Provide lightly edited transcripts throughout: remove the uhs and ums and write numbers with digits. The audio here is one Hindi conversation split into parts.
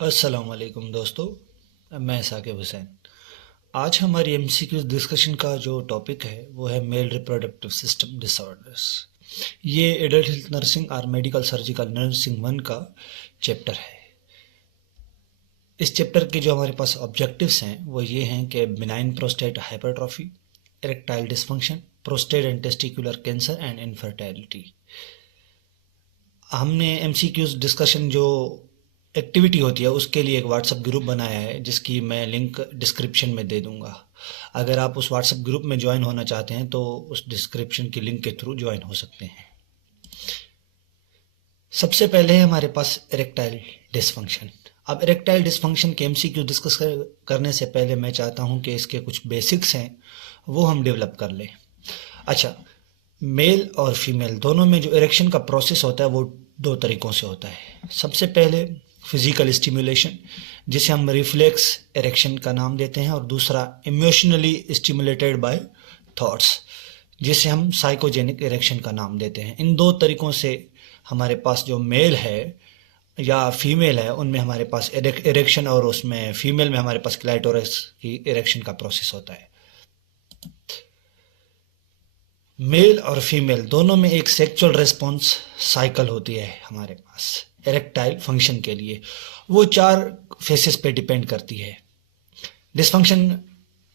अस्सलाम वालेकुम दोस्तों, मैं साकिब हुसैन। आज हमारी एमसीक्यू डिस्कशन का जो टॉपिक है वो है मेल रिप्रोडक्टिव सिस्टम डिसऑर्डर्स। ये एडल्ट हेल्थ नर्सिंग और मेडिकल सर्जिकल नर्सिंग 1 का चैप्टर है। इस चैप्टर के जो हमारे पास ऑब्जेक्टिव्स हैं वो ये हैं कि benign prostate hypertrophy, erectile dysfunction, prostate and testicular cancer and infertility. हमने एमसीक्यूज डिस्कशन जो एक्टिविटी होती है उसके लिए एक व्हाट्सएप ग्रुप बनाया है जिसकी मैं लिंक डिस्क्रिप्शन में दे दूंगा। अगर आप उस व्हाट्सएप ग्रुप में ज्वाइन होना चाहते हैं तो उस डिस्क्रिप्शन की लिंक के थ्रू ज्वाइन हो सकते हैं। सबसे पहले है हमारे पास इरेक्टाइल डिसफंक्शन। अब इरेक्टाइल डिसफंक्शन के एमसीक्यू डिस्कस करने से पहले मैं चाहता हूं कि इसके कुछ बेसिक्स हैं वो हम डेवलप कर लें। अच्छा, मेल और फीमेल दोनों में जो इरेक्शन का प्रोसेस होता है वो दो तरीक़ों से होता है। सबसे पहले फिजिकल स्टिमुलेशन, जिसे हम रिफ्लेक्स इरेक्शन का नाम देते हैं, और दूसरा इमोशनली स्टिमुलेटेड बाय थॉट्स, जिसे हम साइकोजेनिक इरेक्शन का नाम देते हैं। इन दो तरीक़ों से हमारे पास जो मेल है या फीमेल है उनमें हमारे पास इरेक्शन, और उसमें फीमेल में हमारे पास क्लाइटोरस की इरेक्शन का प्रोसेस होता है। मेल और फीमेल दोनों में एक सेक्सुअल रिस्पॉन्स साइकिल होती है हमारे पास इरेक्टाइल फंक्शन के लिए। वो 4 फेसेस पे डिपेंड करती है। डिसफंक्शन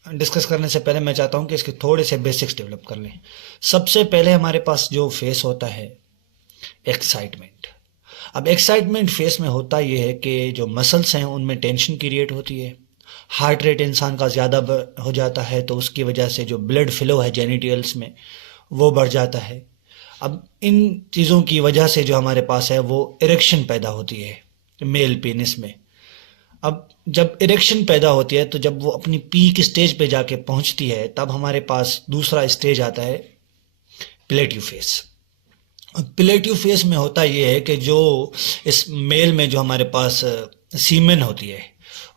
डिस्कस करने से पहले मैं चाहता हूं कि इसके थोड़े से बेसिक्स डेवलप कर लें। सबसे पहले हमारे पास जो फेस होता है एक्साइटमेंट। अब एक्साइटमेंट फेस में होता यह है कि जो मसल्स हैं उनमें टेंशन क्रिएट होती है, हार्ट रेट इंसान का ज़्यादा हो जाता है, तो उसकी वजह से जो ब्लड फ्लो है जेनिटल्स में वो बढ़ जाता है। अब इन चीज़ों की वजह से जो हमारे पास है वो इरेक्शन पैदा होती है मेल पेनिस में। अब जब इरेक्शन पैदा होती है तो जब वो अपनी पीक स्टेज पे जाके पहुंचती है तब हमारे पास दूसरा स्टेज आता है प्लेटिव फेस। प्लेटिव फेस में होता ये है कि जो इस मेल में जो हमारे पास सीमेन होती है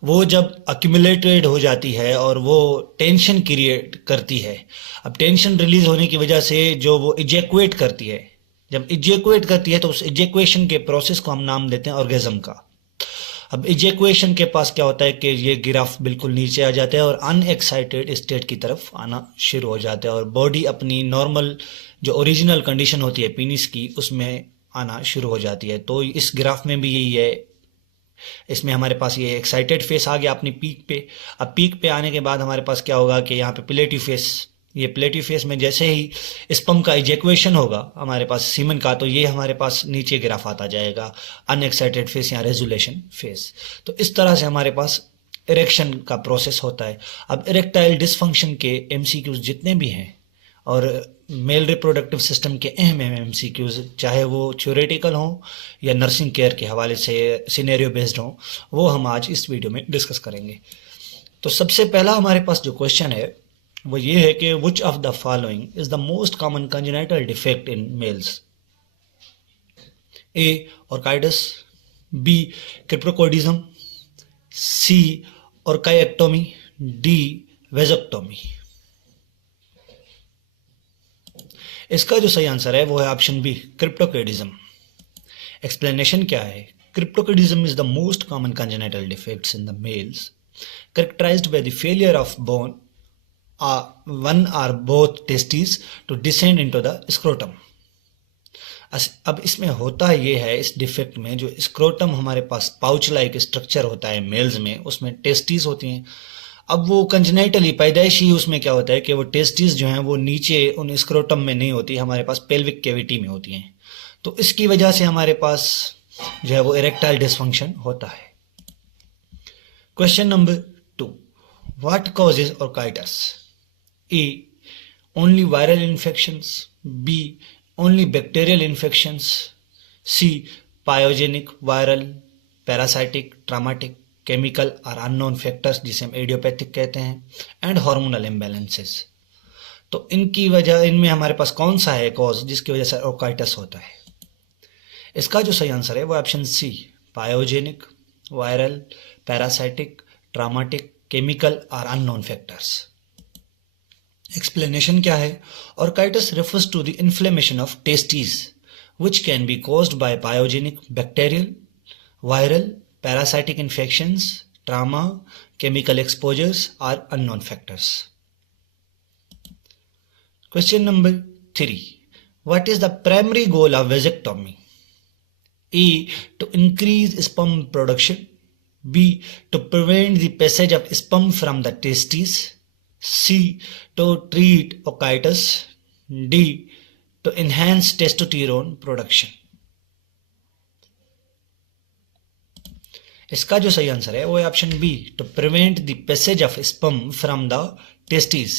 वो जब अक्यूमुलेटेड हो जाती है और वो टेंशन क्रिएट करती है। अब टेंशन रिलीज होने की वजह से जो वो इजेक्वेट करती है, जब इजेक्वेट करती है तो उस इजेक्वेशन के प्रोसेस को हम नाम देते हैं ऑर्गेज्म का। अब इजेक्वेशन के पास क्या होता है कि ये गिराफ बिल्कुल नीचे आ जाता है और अनएक्साइटेड स्टेट की तरफ आना शुरू हो जाता है और बॉडी अपनी नॉर्मल जो ओरिजिनल कंडीशन होती है पीनिस की उसमें आना शुरू हो जाती है। तो इस ग्राफ में भी यही है। इसमें हमारे पास ये एक्साइटेड फेस आ गया अपनी पीक पे। अब पीक पे आने के बाद हमारे पास क्या होगा कि यहाँ पे प्लेटिव फेस, ये प्लेटिव फेस में जैसे ही स्पर्म का इजेक्वेशन होगा हमारे पास सीमन का, तो ये हमारे पास नीचे गिराफ आता जाएगा अनएक्साइटेड फेस या रेजुलेशन फेस। तो इस तरह से हमारे पास इरेक्शन का प्रोसेस होता है। अब इरेक्टाइल डिसफंक्शन के एमसीक्यूज जितने भी हैं और मेल रिप्रोडक्टिव सिस्टम के अहम एमसीक्यूज, चाहे वो थ्योरेटिकल हों या नर्सिंग केयर के हवाले से सिनेरियो बेस्ड हों, वो हम आज इस वीडियो में डिस्कस करेंगे। तो सबसे पहला हमारे पास जो क्वेश्चन है वो ये है कि which of the following is the most common congenital defect in males? A orchitis, B cryptorchidism, C orchiectomy, D vasectomy. इसका जो सही आंसर है वो है ऑप्शन बी क्रिप्टोकोडिज्म। एक्सप्लेनेशन क्या है? Cryptorchidism is the most common congenital defects in the males characterized by the failure of bone one or both testes to descend into the scrotum। अब इसमें होता ये है, इस डिफेक्ट में जो स्क्रोटम हमारे पास पाउच लाइक स्ट्रक्चर होता है मेल्स में, उसमें टेस्टिस होती हैं। अब वो कंजेनिटली पैदाइशी उसमें क्या होता है कि वो टेस्टिस जो हैं वो नीचे उन स्क्रोटम में नहीं होती, हमारे पास पेल्विक कैविटी में होती हैं। तो इसकी वजह से हमारे पास जो है वो इरेक्टाइल डिसफंक्शन होता है। Question number 2, what causes orchitis? A only viral infections, B only bacterial infections, C pyogenic, viral, parasitic, traumatic, chemical और अननोन फैक्टर्स जिसे हम एडियोपैथिक कहते हैं, एंड हार्मोनल इम्बैलेंसेस। तो इनकी वजह, इनमें हमारे पास कौन सा है कॉज जिसकी वजह से ऑर्काइटिस होता है? इसका जो सही आंसर है वो option C pyogenic, viral, parasitic, traumatic, chemical और अननोन फैक्टर्स। एक्सप्लेनेशन क्या है? Orchitis refers to the inflammation of testes which can be caused by pathogenic bacterial, viral parasitic infections, trauma, chemical exposures are unknown factors. Question number 3. What is the primary goal of vasectomy? A. To increase sperm production. B. To prevent the passage of sperm from the testes. C. To treat otitis. D. To enhance testosterone production. इसका जो सही आंसर है वो है option B, to prevent the passage of sperm from the testis.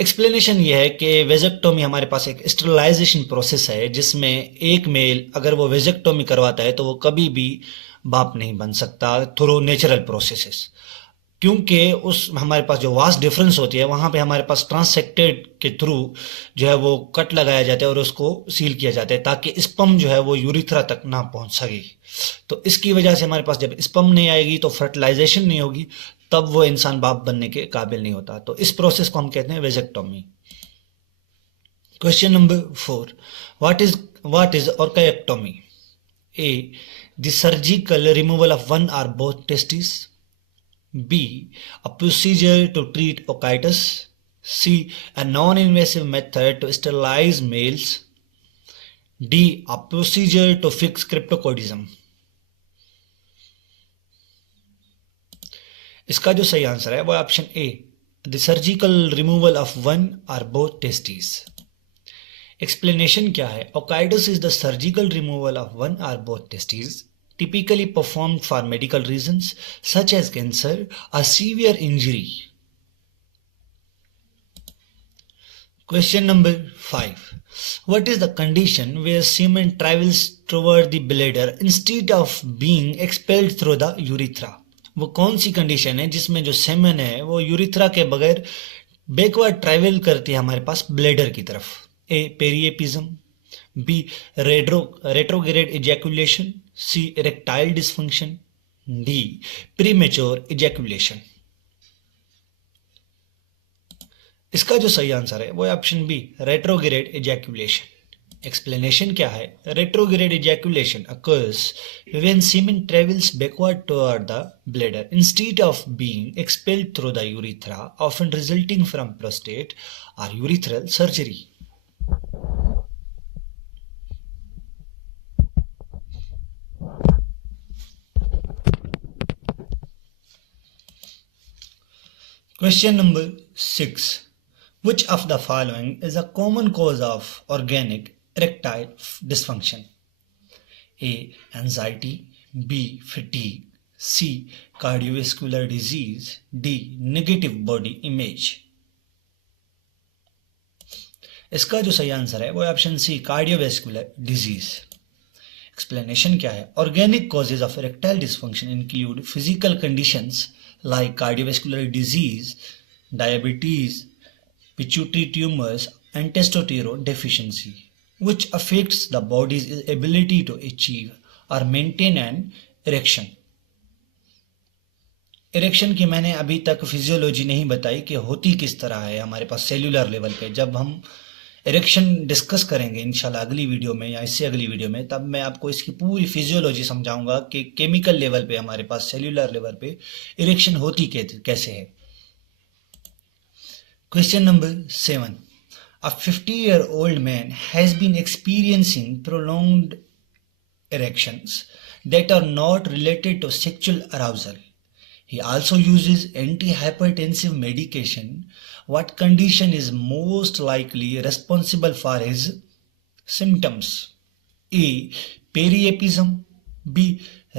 Explanation ये है कि वेजेक्टोमी हमारे पास एक स्टरलाइजेशन प्रोसेस है जिसमें एक मेल अगर वो वेजेक्टोमी करवाता है तो वो कभी भी बाप नहीं बन सकता थ्रू नेचुरल प्रोसेसेस, क्योंकि उस हमारे पास जो वास्ट डिफरेंस होती है वहाँ पे हमारे पास ट्रांससेक्टेड के थ्रू जो है वो कट लगाया जाता है और उसको सील किया जाता है ताकि स्पर्म जो है वो यूरिथ्रा तक ना पहुँच सके। तो इसकी वजह से हमारे पास जब स्पर्म नहीं आएगी तो फर्टिलाइजेशन नहीं होगी, तब वो इंसान बाप बनने के काबिल नहीं होता। तो इस प्रोसेस को हम कहते हैं vasectomy. Question number 4. What is orchiectomy? A. The surgical removal of one or both testis. B. A procedure to treat otitis. C. A non-invasive method to sterilize males. D. A procedure to fix cryptorchidism. इसका जो सही आंसर है वो option A, the surgical removal of one or both testis. Explanation क्या है? Orchitis is the surgical removal of one or both testis, typically performed for medical reasons such as cancer or severe injury. Question number 5. What is the condition where semen travels toward the bladder instead of being expelled through the urethra? वो कौन सी कंडीशन है जिसमें जो सेमन है वो यूरिथ्रा के बगैर बैकवर्ड ट्रैवल करती है हमारे पास ब्लैडर की तरफ? ए. पेरिएपिज्म. B. Retrograde ejaculation. C. Erectile dysfunction. D. Premature ejaculation. इसका जो सही आंसर है वो है option B, retrograde ejaculation. Explanation क्या है? Retrograde ejaculation occurs when semen travels backward toward the bladder instead of being expelled through the urethra, often resulting from prostate or urethral surgery. Question number 6. Which of the following is a common cause of organic erectile dysfunction? A. Anxiety. B. Fatigue. C. Cardiovascular disease. D. Negative body image. इसका जो सही आंसर है वो है option C, cardiovascular disease. Explanation क्या है? Organic causes of erectile dysfunction include physical conditions like cardiovascular disease, diabetes, pituitary tumors, and testosterone deficiency, which affects the body's ability to achieve or maintain an erection. Erection की मैंने अभी तक फिजियोलॉजी नहीं बताई कि होती किस तरह है हमारे पास सेल्यूलर लेवल पे। जब हम इरेक्शन डिस्कस करेंगे इंशाल्लाह अगली वीडियो में या इससे अगली वीडियो में, तब मैं आपको इसकी पूरी फिजियोलॉजी समझाऊंगा कि केमिकल लेवल पे हमारे पास सेल्यूलर लेवल पे इरेक्शन होती कैसे है। Question number 7. A 50-year-old man has been experiencing prolonged erections that are not related to sexual arousal. He also uses antihypertensive medication. What condition is most likely responsible for his symptoms? A. Periapism. B.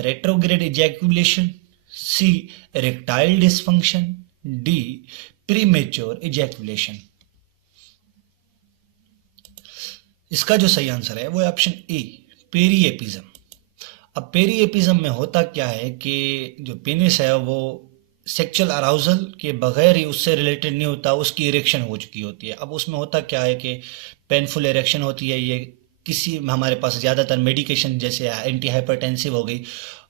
Retrograde ejaculation. C. Erectile dysfunction. D. Premature ejaculation. इसका जो सही आंसर है वो है ऑप्शन ए, पेरिएपिज्म। अब पेरिएपिज्म में होता क्या है कि जो पेनिस है वो सेक्सुअल अराउजल के बगैर ही उससे रिलेटेड नहीं होता, उसकी इरेक्शन हो चुकी होती है। अब उसमें होता क्या है कि पेनफुल इरेक्शन होती है, ये किसी हमारे पास ज़्यादातर मेडिकेशन जैसे एंटी हाइपरटेंसिव हो गई,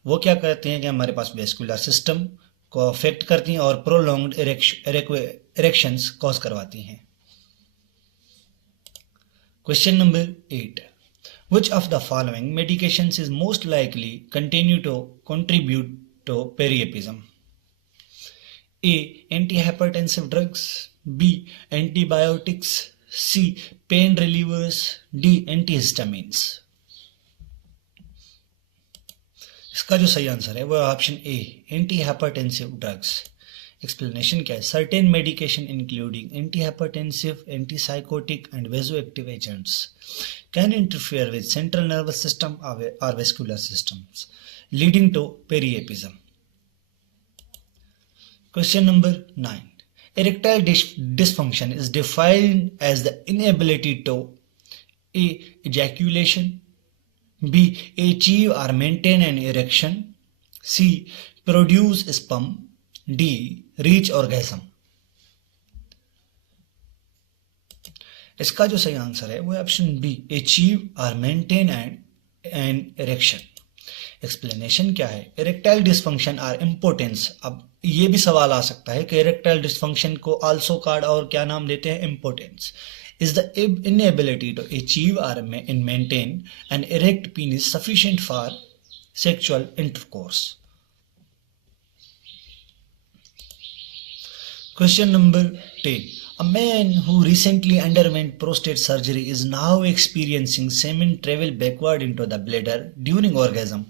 वो क्या करते हैं कि हमारे पास वेस्कुलर सिस्टम को अफेक्ट करती हैं और प्रोलॉन्ग्ड इरेक्शंस कॉज करवाती हैं। Question number 8. Which of the following medications is most likely continue to contribute to periapism? A. Antihypertensive drugs. B. Antibiotics. C. Pain relievers. D. Antihistamines. इसका जो सही आंसर है वो option A, anti hypertensive drugs. Explanation क्या है? Certain medication including anti hypertensive, anti psychotic and vasoactive agents can interfere with central nervous system or vascular systems leading to priapism. Question number 9. Erectile dysfunction is defined as the inability to A. Ejaculation, B. Achieve or maintain an erection, C. Produce sperm, D. Reach orgasm. इसका जो सही आंसर है वो है ऑप्शन बी, अचीव और मेंटेन एन इरेक्शन। एक्सप्लेनेशन क्या है? इरेक्टाइल डिस्फंक्शन और इम्पोर्टेंस। अब ये भी सवाल आ सकता है कि इरेक्टाइल डिस्फंक्शन को आल्सो कार्ड और क्या नाम देते हैं? Importance is the inability to achieve or maintain an erect penis sufficient for sexual intercourse. Question number 10. A man who recently underwent prostate surgery is now experiencing semen travel backward into the bladder during orgasm.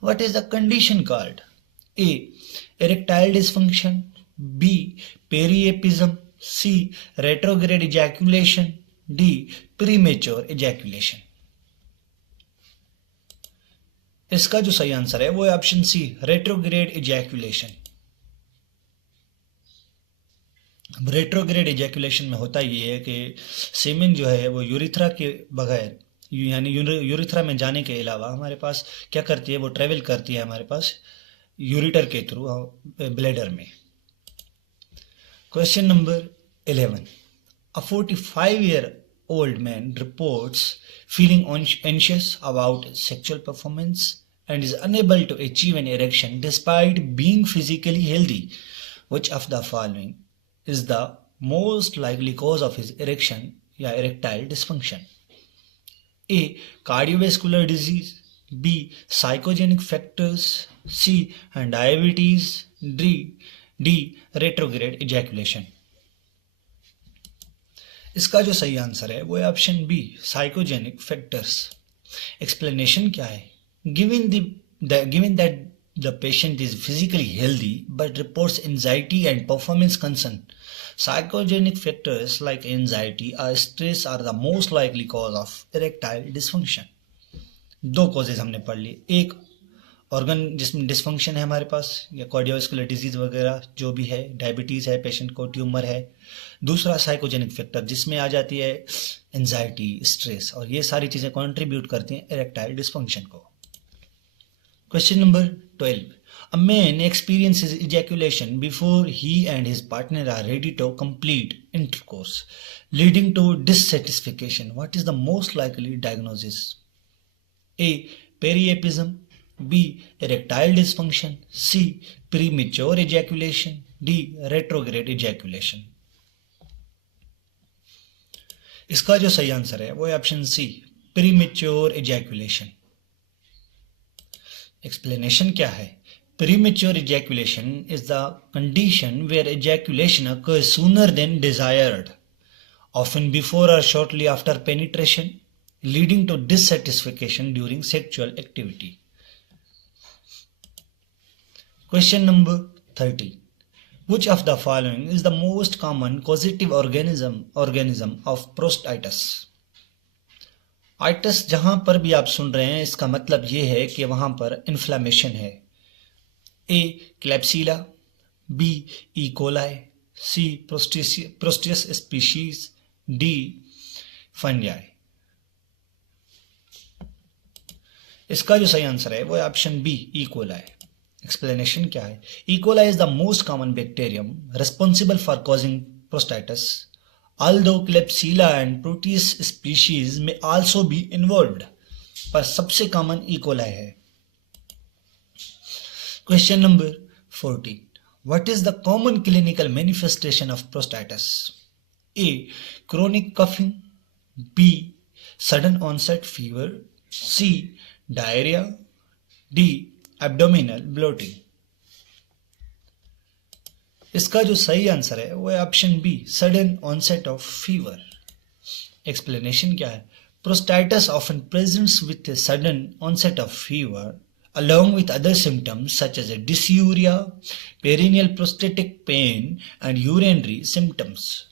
What is the condition called? A. Erectile dysfunction. B. Periapism. C. Retrograde ejaculation. D. Premature ejaculation. इसका जो सही आंसर है वो है option C, retrograde ejaculation. Retrograde ejaculation में होता ये है कि सीमेन जो है वो यूरिथ्रा के बगैर, यानी यूरिथ्रा में जाने के अलावा हमारे पास क्या करती है? वो ट्रेवल करती है हमारे पास यूरिटर के थ्रू ब्लैडर में। Question number 11. A 45-year-old man reports feeling anxious about sexual performance and is unable to achieve an erection despite being physically healthy. Which of the following is the most likely cause of his erection या erectile dysfunction? A. Cardiovascular disease. B. Psychogenic factors. C. And diabetes. D. Retrograde ejaculation. इसका जो सही आंसर है वो है option B, psychogenic factors. Explanation क्या है? Given that the patient is physically healthy but reports anxiety and performance concern, psychogenic factors like anxiety or stress are the most likely cause of erectile dysfunction. दो कॉजेज हमने पढ़ ली, एक ऑर्गन जिसमें डिस्फंक्शन है हमारे पास या कार्डियोवास्कुलर डिजीज वगैरह जो भी है, डायबिटीज़ है पेशेंट को, ट्यूमर है। दूसरा साइकोजेनिक फैक्टर जिसमें आ जाती है एंजाइटी, स्ट्रेस, और ये सारी चीज़ें कंट्रीब्यूट करती हैं इरेक्टाइल डिस्फंक्शन को। Question number 12. A man experiences ejaculation before he and his partner are ready to complete intercourse, leading to dissatisfaction. What is the most likely diagnosis? A. Periapism. B. Erectile dysfunction. C. Premature ejaculation. D. Retrograde ejaculation. इसका जो सही आंसर है वो है option C, premature ejaculation. Explanation क्या है? Premature ejaculation is the condition where ejaculation occurs sooner than desired, often before or shortly after penetration, leading to dissatisfaction during sexual activity. Question number 13. Which of the following is the most common causative organism of prostatitis? आइटस जहां पर भी आप सुन रहे हैं इसका मतलब ये है कि वहां पर इन्फ्लामेशन है। A. Klebsiella. B. E coli. C. Proteus species. D. Fungi. इसका जो सही आंसर है वो है option B, E coli. Explanation क्या है? E coli is the most common bacterium responsible for causing prostatitis, although Klebsiella and Proteus species may also be involved, पर सबसे कॉमन ई कोलाई है। Question number 14. What is the common clinical manifestation of prostatitis? A. Chronic coughing. B. Sudden onset fever, C diarrhoea, D abdominal bloating. इसका जो सही आंसर है वो है option B, sudden onset of fever. Explanation क्या है? Prostatitis often presents with a sudden onset of fever along with other symptoms such as a dysuria, perineal prostatic pain and urinary symptoms.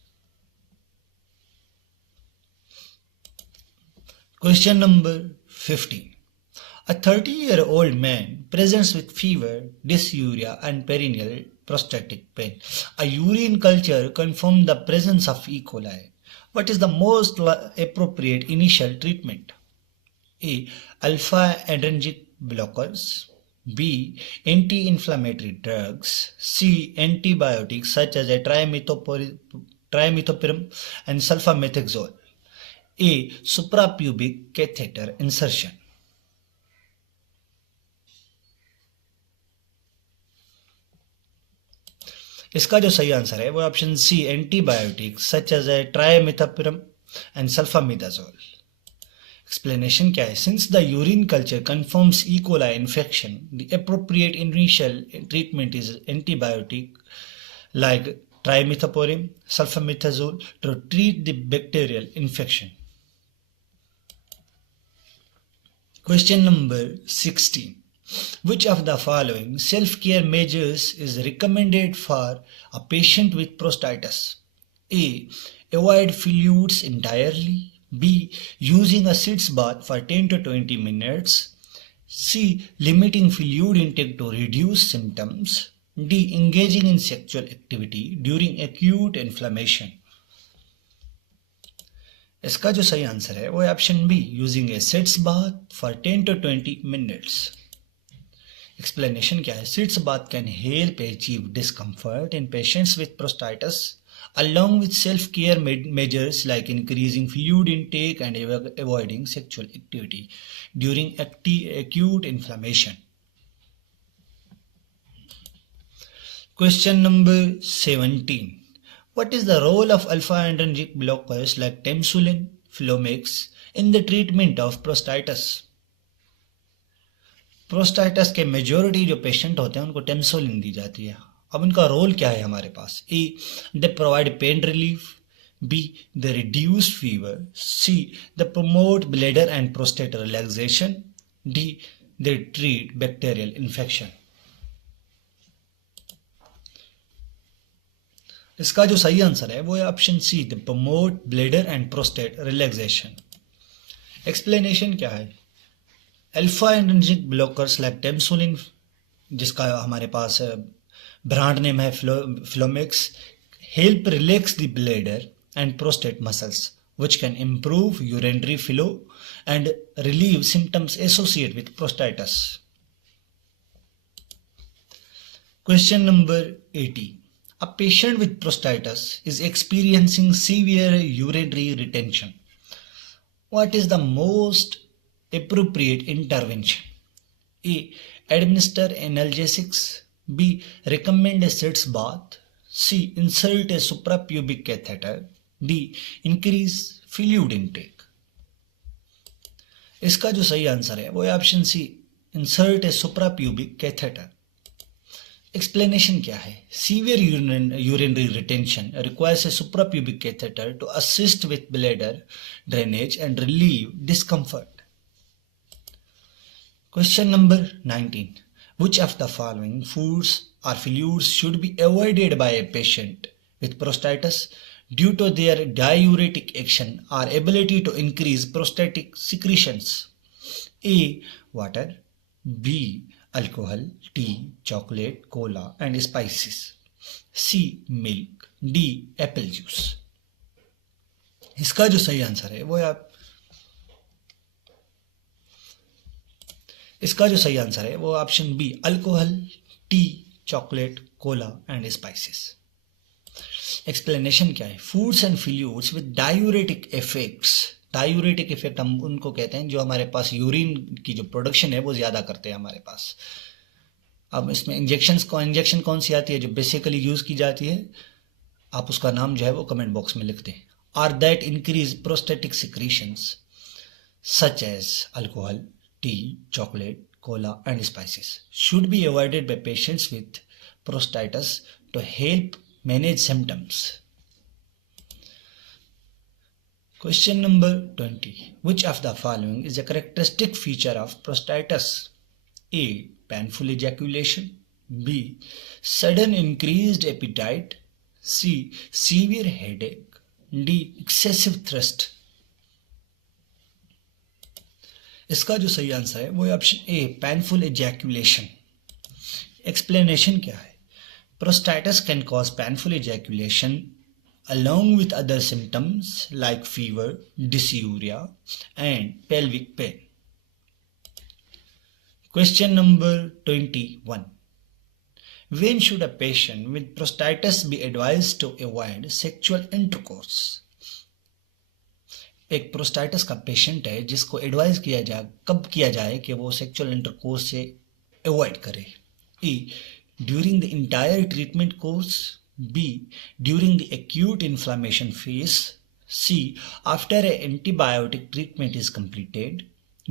Question number 15. A 30-year-old man presents with fever, dysuria and perineal prostatic pain. A urine culture confirmed the presence of E. coli. What is the most appropriate initial treatment? A. Alpha-adrenergic blockers, B. Anti-inflammatory drugs, C. Antibiotics such as a trimethoprim and sulfamethoxazole, A. Suprapubic catheter insertion. इसका जो सही आंसर है वो option C, antibiotics such as a trimethoprim and sulfamethoxazole. Explanation क्या है? Since the urine culture confirms E coli infection, the appropriate initial treatment is antibiotic like trimethoprim, sulfamethoxazole to treat the bacterial infection. Question number 16. Which of the following self-care measures is recommended for a patient with prostatitis? A. Avoid fluids entirely. B. Using a sitz bath for 10 to 20 minutes. C. Limiting fluid intake to reduce symptoms. D. Engaging in sexual activity during acute inflammation. इसका जो सही आंसर है वो है option B, using a sitz bath for 10 to 20 minutes. Explanation क्या है? Sitz bath can help achieve discomfort in patients with prostatitis along with self-care measures like increasing fluid intake and avoiding sexual activity during acute inflammation. Question number 17. What is the role of alpha-adrenergic blockers like Temsulin, Flomax in the treatment of prostatitis? प्रोस्टाइटिस के मेजोरिटी जो पेशेंट होते हैं उनको टेम्सोलिन दी जाती है। अब उनका रोल क्या है हमारे पास? A. They provide pain relief, B. They reduce fever, C. They promote bladder and prostate relaxation, D. They treat bacterial infection. इसका जो सही आंसर है वो है option C, they promote bladder and prostate relaxation. Explanation क्या है? Alpha adrenergic blockers like tamsulosin, जिसका हमारे पास ब्रांड नेम है Flomax, help relax the bladder and prostate muscles which can improve urinary flow and relieve symptoms associated with prostatitis. Question number 18. A patient with prostatitis is experiencing severe urinary retention. What is the most appropriate intervention? A. Administer analgesics. B. Recommend a sitz bath. C. Insert a suprapubic catheter. D. Increase fluid intake. इसका जो सही आंसर है वो है ऑप्शन सी, इंसर्ट ए सुप्राप्यूबिक कैथेटर। एक्सप्लेनेशन क्या है? Severe urinary retention requires a suprapubic catheter to assist with bladder drainage and relieve discomfort. Question number 19. Which of the following foods or fluids should be avoided by a patient with prostatitis due to their diuretic action or ability to increase prostatic secretions? A. Water. B. Alcohol, tea, chocolate, cola and spices. C. Milk. D. Apple juice. इसका जो सही आंसर है वो है option B, alcohol, tea, chocolate, cola and spices. Explanation क्या है? Foods and fluids with diuretic effects. Diuretic effect हम उनको कहते हैं जो हमारे पास यूरिन की जो प्रोडक्शन है वो ज़्यादा करते हैं हमारे पास। अब इसमें इंजेक्शन कौन सी आती है जो बेसिकली यूज़ की जाती है, आप उसका नाम जो है वो कमेंट बॉक्स में लिख दें। Are that increase prostatic secretions. such as alcohol, tea, chocolate, cola, and spices should be avoided by patients with prostatitis to help manage symptoms. Question number 20. Which of the following is a characteristic feature of prostatitis? A. Painful ejaculation. B. Sudden increased appetite. C. Severe headache. D. Excessive thirst. इसका जो सही आंसर है वो है ऑप्शन ए, पेनफुल एजैकुलेशन. एक्सप्लेनेशन क्या है? प्रोस्टाइटिस can cause painful ejaculation along with other symptoms like fever, dysuria, and pelvic pain. Question number 21. When should a patient with prostatitis be advised to avoid sexual intercourse? एक प्रोस्टाइटिस का पेशेंट है जिसको एडवाइज किया जाए, कब किया जाए कि वो सेक्सुअल इंटरकोर्स से अवॉइड करे? A. During the entire treatment course. B. During the acute inflammation phase. C. After an antibiotic treatment is completed.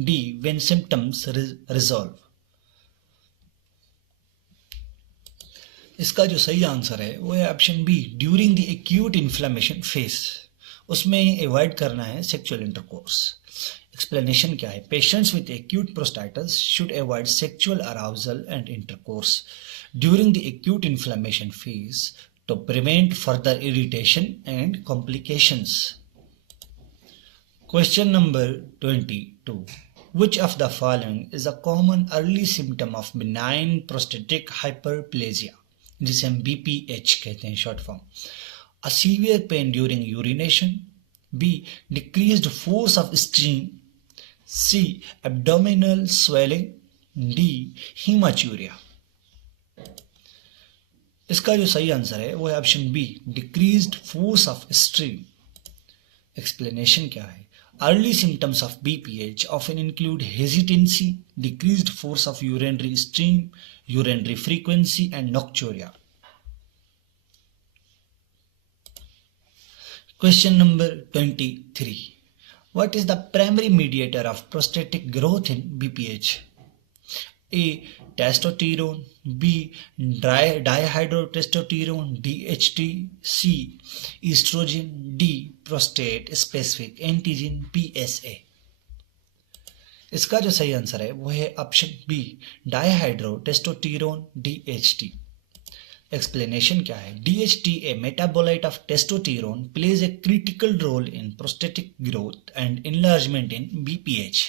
D. When symptoms resolve. इसका जो सही आंसर है वो है option B, during the acute inflammation phase. उसमें अवॉइड करना है सेक्सुअल इंटरकोर्स. एक्सप्लेनेशन क्या है? Patients with acute prostatitis should avoid sexual arousal and intercourse during the acute inflammation phase to prevent further irritation and complications. Question number 22. Which of the following is a common early symptom of benign prostatic hyperplasia, जिसे हम BPH कहते हैं short form? A severe pain during urination. B. Decreased force of stream. C. Abdominal swelling. D. Hematuria. इसका जो सही आंसर है वो है option B, decreased force of stream. Explanation क्या है? Early symptoms of BPH often include hesitancy, decreased force of urinary stream, urinary frequency and nocturia. Question number 23. What is the primary mediator of prostatic growth in BPH? A. Testosterone. B. Dihydrotestosterone DHT. C. Estrogen. D. Prostate specific antigen PSA. इसका जो सही आंसर है वो है option B, dihydrotestosterone DHT. Explanation क्या है? DHT, a metabolite of testosterone, plays a critical role in prostatic growth and enlargement in BPH.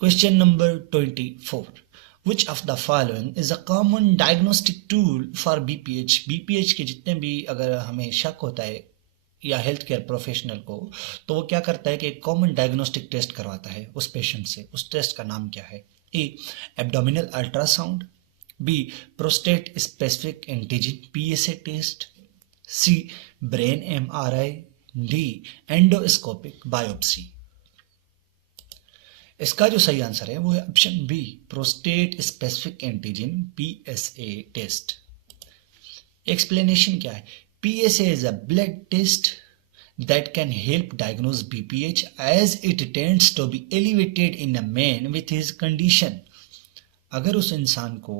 Question number 24. Which of the following is a common diagnostic tool for BPH? BPH के जितने भी अगर हमें शक होता है या हेल्थ केयर प्रोफेशनल को, तो वो क्या करता है कि एक कॉमन डायग्नोस्टिक टेस्ट करवाता है उस पेशेंट से. उस टेस्ट का नाम क्या है? A. Abdominal ultrasound. B. Prostate specific antigen PSA test. C. Brain MRI. D. Endoscopic biopsy. इसका जो सही आंसर है वो है option B, prostate specific antigen PSA test. Explanation क्या है? PSA is a blood test that can help diagnose BPH as it tends to be elevated in a man with his condition. अगर उस इंसान को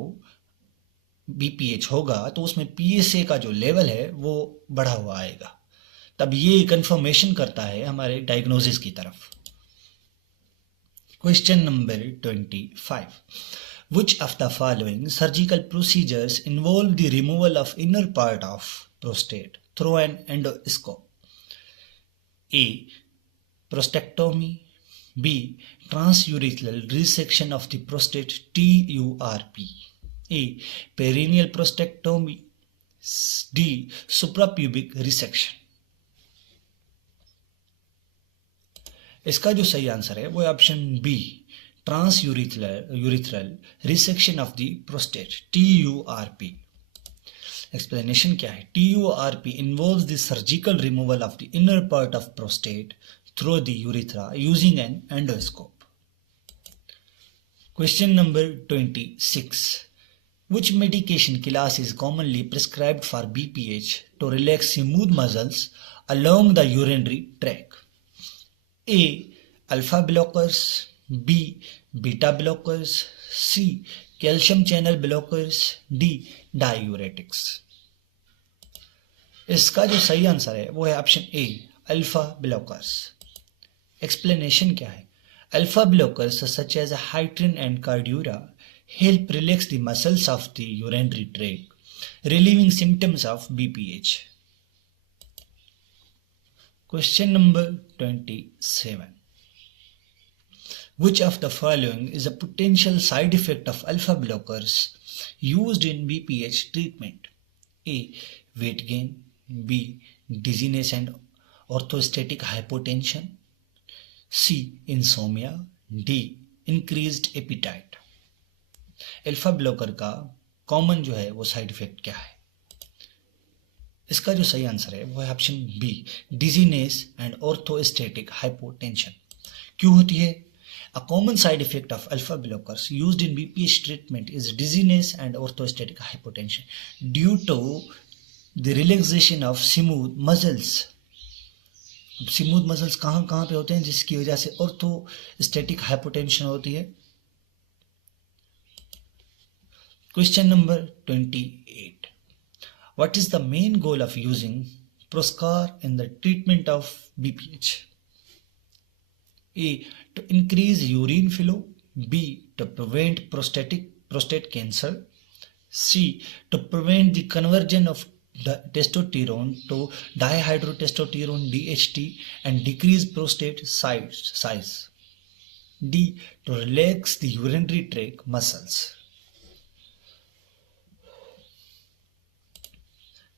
BPH होगा तो उसमें PSA का जो लेवल है वो बढ़ा हुआ आएगा, तब ये कंफर्मेशन करता है हमारे डायग्नोसिस की तरफ. Question number 25. Which of the following surgical procedures involve the removal of inner part of prostate through an endoscope? A. Prostatectomy. B. Transurethral resection of the prostate TURP. A. Perineal prostatectomy. D. Suprapubic resection. इसका जो सही आंसर है वो है option B, transurethral resection of the prostate TURP. Explanation क्या है? TURP involves the surgical removal of the inner part of prostate through the urethra using an endoscope. Question number 26. Which medication class is commonly prescribed for BPH to relax smooth muscles along the urinary tract? A alpha blockers, B beta blockers, C calcium channel blockers, D diuretics. इसका जो सही आंसर है वो है option A alpha blockers. Explanation क्या है? Alpha blockers such as Hytrin and Cardura help relax the muscles of the urinary tract, relieving symptoms of BPH. Question number 27. Which of the following is a potential side effect of alpha blockers used in BPH treatment? A. Weight gain, B. Dizziness and orthostatic hypotension, C. Insomnia, D. Increased appetite. Alpha blocker का कॉमन जो है वो साइड इफेक्ट क्या है? इसका जो सही आंसर है वो है option B dizziness and orthostatic hypotension. क्यों होती है? A common side effect of alpha blockers used in BPH treatment is dizziness and orthostatic hypotension due to the relaxation of smooth muscles. Smooth muscles कहाँ कहाँ पे होते हैं जिसकी वजह से ऑर्थोस्टैटिक हाइपोटेंशन होती है? Question number 28. What is the main goal of using Proscar in the treatment of BPH? A. To increase urine flow. B. To prevent prostate cancer. C. To prevent the conversion of testosterone to dihydrotestosterone DHT and decrease prostate size. D. To relax the urinary tract muscles.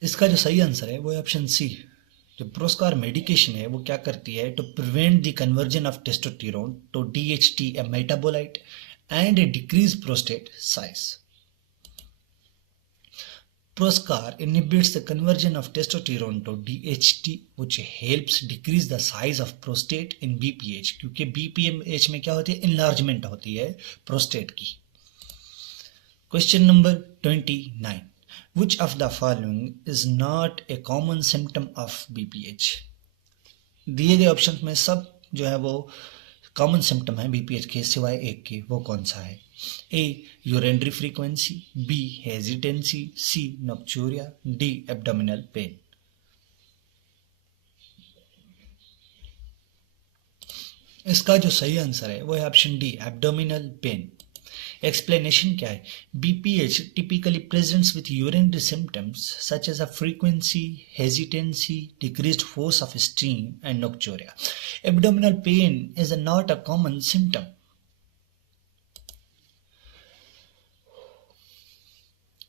इसका जो सही आंसर है वो है ऑप्शन सी। जो प्रोस्कार मेडिकेशन है वो क्या करती है? To prevent the conversion of testosterone to DHT a metabolite and a decrease prostate size. Proscar inhibits the conversion of testosterone to DHT which helps decrease the size of prostate in BPH, क्योंकि BPH में क्या होती है? इनलार्जमेंट होती है प्रोस्टेट की। Question number 29. Which of the following is not a common symptom of BPH? दिए गए ऑप्शन में सब जो है वो कॉमन सिम्टम है BPH के सिवाय एक के। वो कौन सा है? A. Urinary frequency, B. Hesitancy, C. नॉक्चूरिया, D. Abdominal pain. इसका जो सही आंसर है वो है option D abdominal pain. Explanation क्या है? BPH typically presents with urinary symptoms such as a frequency, hesitancy, decreased force of steam, and nocturia. Abdominal pain is not a common symptom.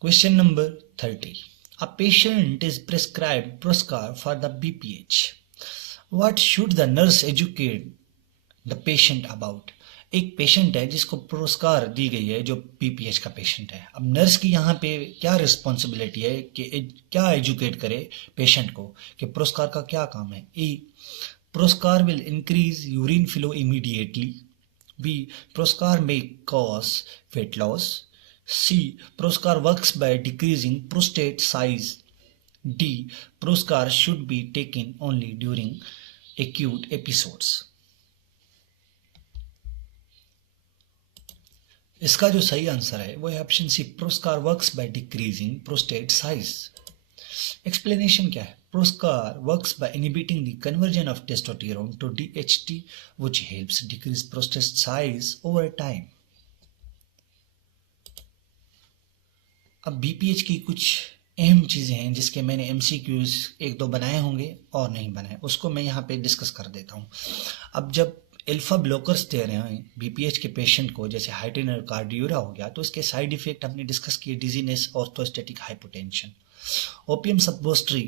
Question number 30. A patient is prescribed Proscar for the BPH. What should the nurse educate the patient about? एक पेशेंट है जिसको प्रोस्कार दी गई है जो BPH का पेशेंट है। अब नर्स की यहाँ पे क्या रिस्पॉन्सिबिलिटी है कि क्या एजुकेट करे पेशेंट को कि प्रोस्कार का क्या काम है? A. Proscar will increase urine flow immediately. B. Proscar may cause weight loss. C. Proscar works by decreasing prostate size. D. Proscar should be taken only during acute episodes. इसका जो सही आंसर है वो है option C Proscar works by decreasing prostate size. Explanation क्या है? Proscar works by inhibiting the conversion of testosterone to DHT which helps decrease prostate size over time. अब BPH की कुछ अहम चीज़ें हैं जिसके मैंने MCQs एक दो बनाए होंगे और नहीं बनाए, उसको मैं यहाँ पे डिस्कस कर देता हूँ। अब जब अल्फा ब्लॉकर्स दे रहे हैं BPH के पेशेंट को, जैसे हाइड्रिन और कार्डियूरा हो गया, तो इसके साइड इफेक्ट हमने डिस्कस किए dizziness, orthostatic hypotension. Opium suppository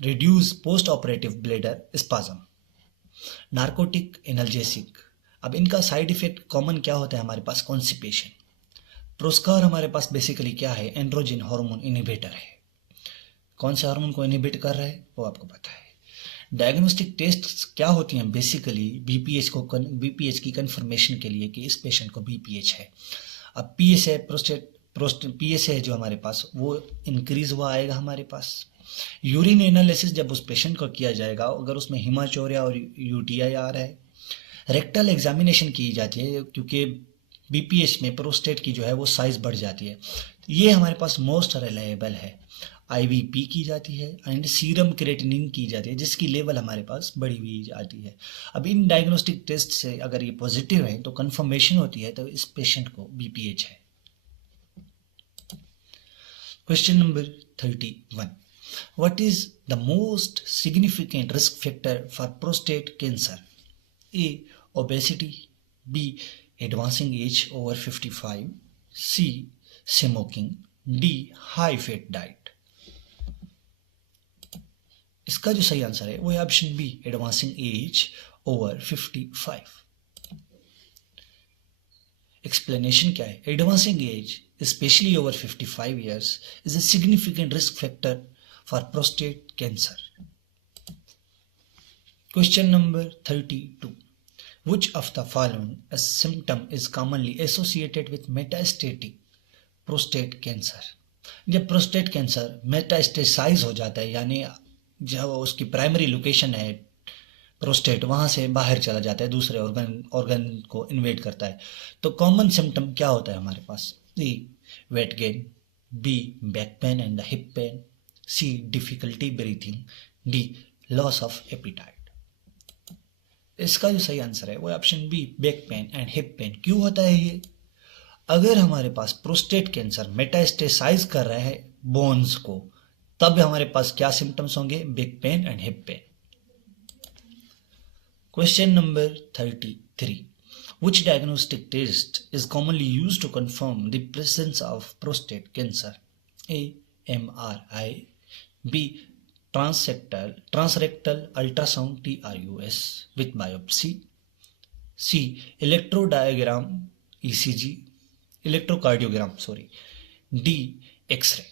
reduce post operative bladder spasm. Narcotic analgesic, अब इनका साइड इफेक्ट कॉमन क्या होता है हमारे पास? कॉन्स्टिपेशन। प्रोस्कार हमारे पास बेसिकली क्या है? एंड्रोजन हार्मोन इनहिबिटर है। कौन से हार्मोन को इनहिबिट कर रहा है वो आपको पता है। डायग्नोस्टिक टेस्ट क्या होती हैं? बेसिकली BPH की कंफर्मेशन के लिए कि इस पेशेंट को BPH है। अब PSA PSA है जो हमारे पास वो इंक्रीज हुआ आएगा हमारे पास। यूरिन एनालिसिस जब उस पेशेंट को किया जाएगा, अगर उसमें हिमाचोरिया और UTI आ रहा है रेक्टल एग्जामिनेशन की जाती है क्योंकि बीपीएच में प्रोस्टेट की जो है वो साइज बढ़ जाती है। ये हमारे पास मोस्ट रिलायबल है। आईवीपी की जाती है एंड सीरम क्रेटिनिन की जाती है जिसकी लेवल हमारे पास बढ़ी हुई आती है। अब इन डायग्नोस्टिक टेस्ट से अगर ये पॉजिटिव है तो कंफर्मेशन होती है तो इस पेशेंट को बीपीएच है। Question number 31, what is the most significant risk factor for prostate cancer? A obesity, B advancing age over 55, C smoking, D high fat diet. इसका जो सही आंसर है वो है option B advancing age over 55। Explanation क्या है? Advancing age especially over 55 years is a significant risk factor for prostate cancer. Question number 32. Which of the following a symptom is commonly associated with metastatic prostate cancer? जब प्रोस्टेट कैंसर मेटास्टेसाइज हो जाता है यानी जब उसकी प्राइमरी लोकेशन है प्रोस्टेट वहाँ से बाहर चला जाता है, दूसरे ऑर्गन को इन्वेड करता है, तो कॉमन सिम्टम क्या होता है हमारे पास? A weight gain, B back pain and the hip pain, C difficulty breathing, D loss of appetite. इसका जो सही आंसर है वो option B back pain and hip pain. क्यों होता है ये? अगर हमारे पास प्रोस्टेट कैंसर मेटास्टेसाइज कर रहा है बोन्स को, तब हमारे पास क्या सिम्टम्स होंगे? Back pain and hip pain. Question number 33. Which diagnostic test is commonly used to confirm the presence of prostate cancer? A. MRI, B. Transrectal ultrasound TRUS with biopsy, C. electrocardiogram, D. X-ray।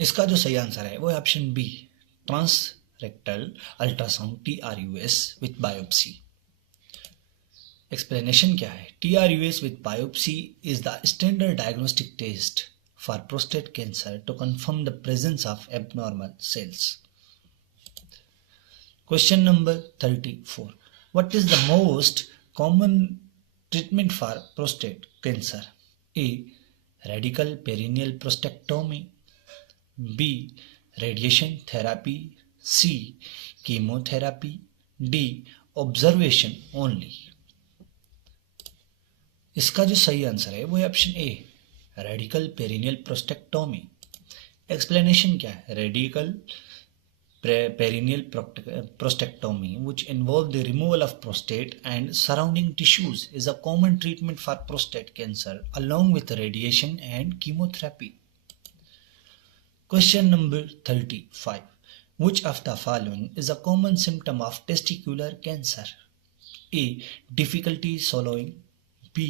इसका जो सही आंसर है वो है option B transrectal ultrasound TRUS with biopsy. Explanation क्या है? TRUS with biopsy is the standard diagnostic test for prostate cancer to confirm the presence of abnormal cells. Question number 34. What is the most common treatment for prostate cancer? A radical perineal prostatectomy, B. Radiation therapy, C. Chemotherapy, D. Observation only। इसका जो सही आंसर है वो है option A radical perineal prostatectomy. Explanation क्या है? Radical perineal prostatectomy which involve the removal of prostate and surrounding tissues is a common treatment for prostate cancer along with radiation and chemotherapy। Question number 35. Which of the following is a common symptom of testicular cancer? A. Difficulty swallowing, B.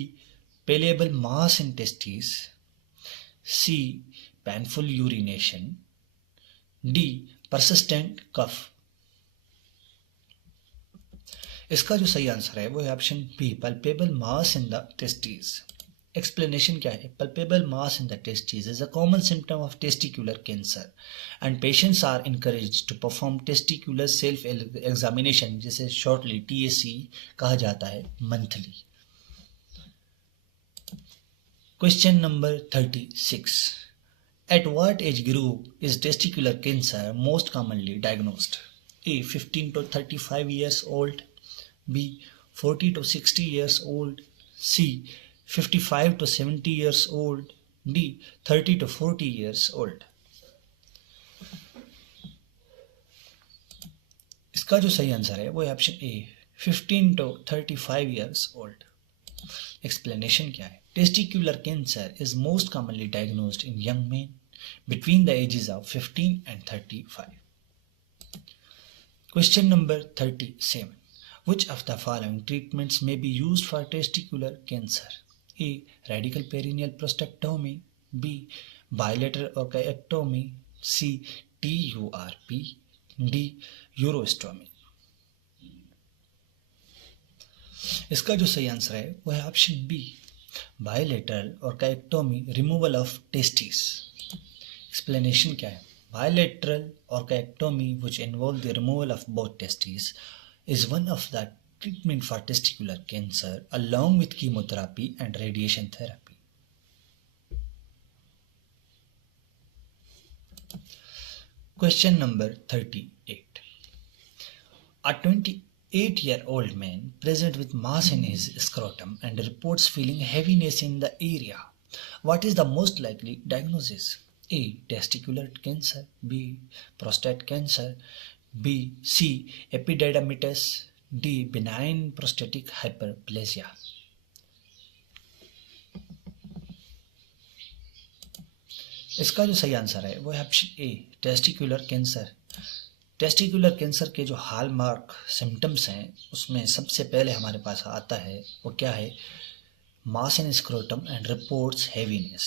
Palpable mass in testes, C. Painful urination, D. Persistent cough। इसका जो सही आंसर है वो है option B palpable mass in the testes। Explanation क्या है? palpable mass in the testes is a common symptom of testicular cancer and patients are encouraged to perform testicular self examination जिसे shortly TSE कहा जाता है monthly। Question number 36. At what age group is testicular cancer most commonly diagnosed? A. 15 to 35 years old, B. 40 to 60 years old, C. 55 to 70 years old, D. 30 to 40 years old। इसका जो सही आंसर है वो है option A 15 to 35 years old। Explanation क्या है? Testicular cancer is most commonly diagnosed in young men between the ages of 15 and 35। Question number 37. Which of the following treatments may be used for testicular cancer? A. Radical perineal prostatectomy, B. Bilateral orchiectomy, C. TURP, D. urostomy। इसका जो सही आंसर है वो है option B bilateral orchiectomy, removal of testis. Explanation क्या है? Bilateral orchiectomy which involve the removal of both testes is one of the treatment for testicular cancer along with chemotherapy and radiation therapy. Question number 38. A 28-year-old man present with mass in his scrotum and reports feeling heaviness in the area. What is the most likely diagnosis? A. Testicular cancer. B. Prostate cancer. B. C. Epididymitis. D. Benign prostatic hyperplasia. इसका जो सही आंसर है वो है ऑप्शन ए, टेस्टिकुलर कैंसर। टेस्टिकुलर कैंसर के जो हॉलमार्क सिम्टम्स हैं उसमें सबसे पहले हमारे पास आता है वो क्या है, mass in scrotum and reports heaviness.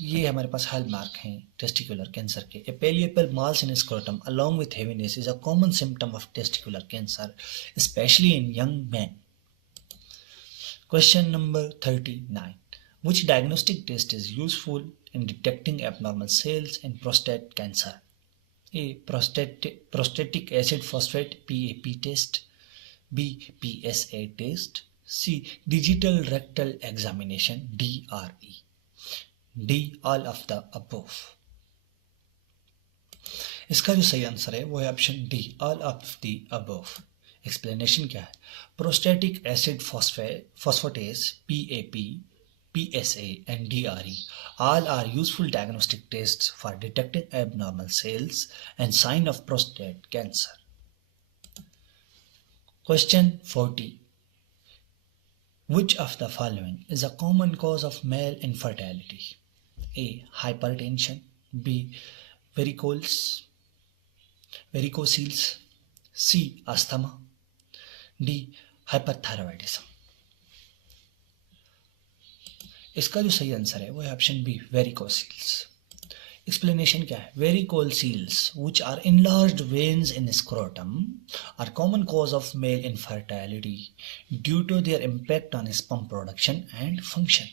ये हमारे पास हॉलमार्क हैं टेस्टिकुलर कैंसर के। A palpable mass in scrotum along with heaviness is a common symptom of testicular cancer specially in young man. Question number 39. Which diagnostic test is useful in detecting abnormal cells in prostate cancer? A. Prostatic acid phosphate PAP test. B. PSA test. C. Digital rectal examination DRE. D. All of the above. इसका जो सही आंसर है वो है option D, all of the above. Explanation क्या है, prostatic acid phosphatase PAP, PSA and DRE all are useful diagnostic tests for detecting abnormal cells and sign of prostate cancer. Question 40. Which of the following is a common cause of male infertility? A. Hypertension. B. Varicocele. C. Asthma. D. Hyperthyroidism. इसका जो सही आंसर है वो है ऑप्शन बी, वेरिकोसील्स। एक्सप्लेनेशन क्या है, वेरिकोसील्स which are enlarged veins in scrotum are common cause of male infertility due to their impact on sperm production and function.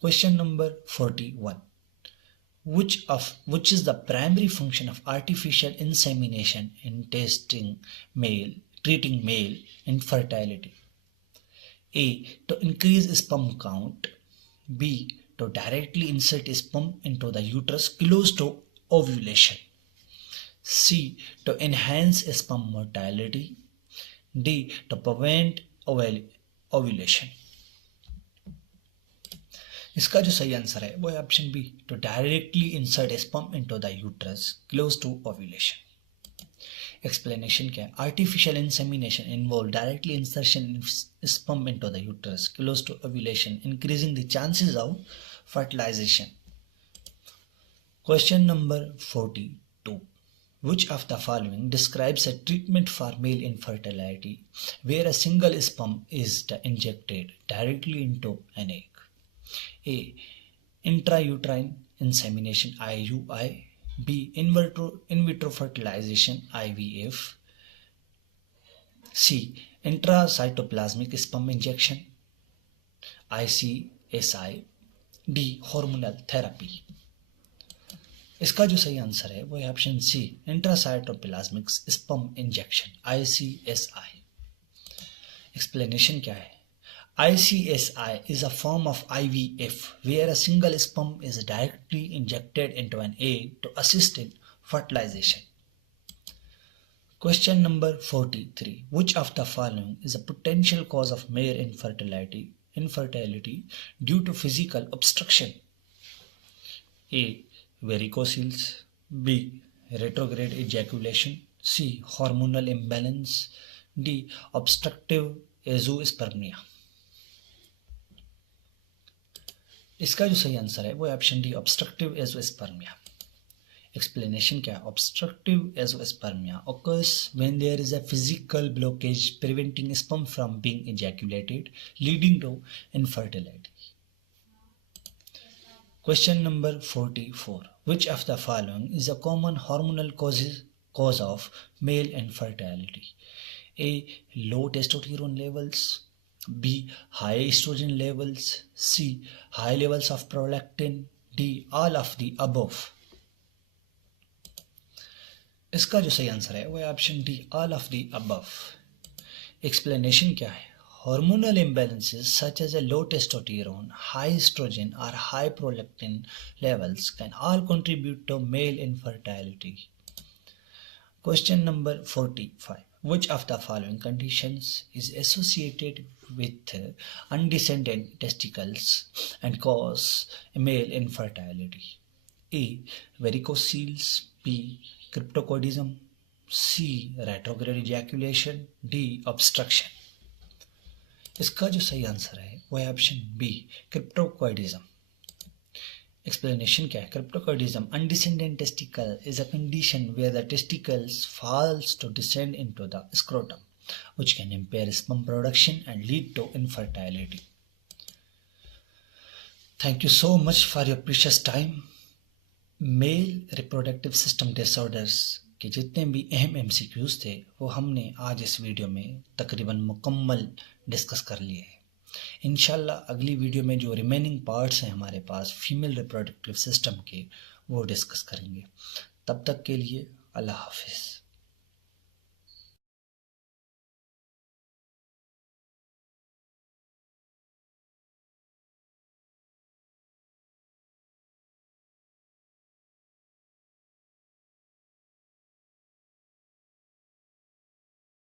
Question number 41. Which is the primary function of artificial insemination in treating male infertility? A. To increase sperm count. B. To directly insert sperm into the uterus close to ovulation. C. To enhance sperm motility. D. To prevent ovulation. इसका जो सही आंसर है वो है option B, to directly insert sperm into the uterus close to ovulation. Explanation क्या है, artificial insemination involve directly insertion sperm into the uterus close to ovulation increasing the chances of fertilisation. Question number 42. Which of the following describes a treatment for male infertility where a single sperm is injected directly into an egg? A. Intrauterine insemination IUI. B. In vitro fertilization IVF. C. Intracytoplasmic sperm injection ICSI. D. Hormonal therapy. इसका जो सही आंसर है वो है option C, intracytoplasmic sperm injection ICSI। Explanation क्या है, ICSI is a form of IVF where a single sperm is directly injected into an egg to assist in fertilization. Question number 43. Which of the following is a potential cause of male infertility due to physical obstruction? A. Varicoceles. B. Retrograde ejaculation. C. Hormonal imbalance. D. Obstructive azoospermia. इसका जो सही आंसर है वो है option D, obstructive azoospermia. Explanation क्या है, obstructive azoospermia occurs when there is a physical blockage preventing sperm from being ejaculated leading to infertility. Question number 44. Which of the following is a common hormonal cause of male infertility? A. Low testosterone levels. B. High estrogen levels. C. High levels of prolactin. D. All of the above. इसका जो सही आंसर है वो है option D, all of the above. Explanation क्या है? Hormonal imbalances such as a low testosterone, high estrogen, or high prolactin levels can all contribute to male infertility. Question number 45. Which of the following conditions is associated with undescended testicles and cause male infertility? A. Varicocele. B. Cryptorchidism. C. Retrograde ejaculation. D. Obstruction. इसका जो सही आंसर है वो है ऑप्शन बी, क्रिप्टोकॉइडिज्म। एक्सप्लेनेशन क्या है? Cryptorchidism, undescended testicle is a condition where the testicles falls to descend into the scrotum which can impair sperm production and lead to infertility. Thank you so much for your precious time. Male reproductive system disorders के जितने भी अहम एमसीक्यूज़ थे वो हमने आज इस वीडियो में तकरीबन मुकम्मल डिस्कस कर लिए हैं। इंशाल्लाह अगली वीडियो में जो रिमेनिंग पार्ट्स हैं हमारे पास फीमेल रिप्रोडक्टिव सिस्टम के, वो डिस्कस करेंगे। तब तक के लिए अल्लाह हाफिज़।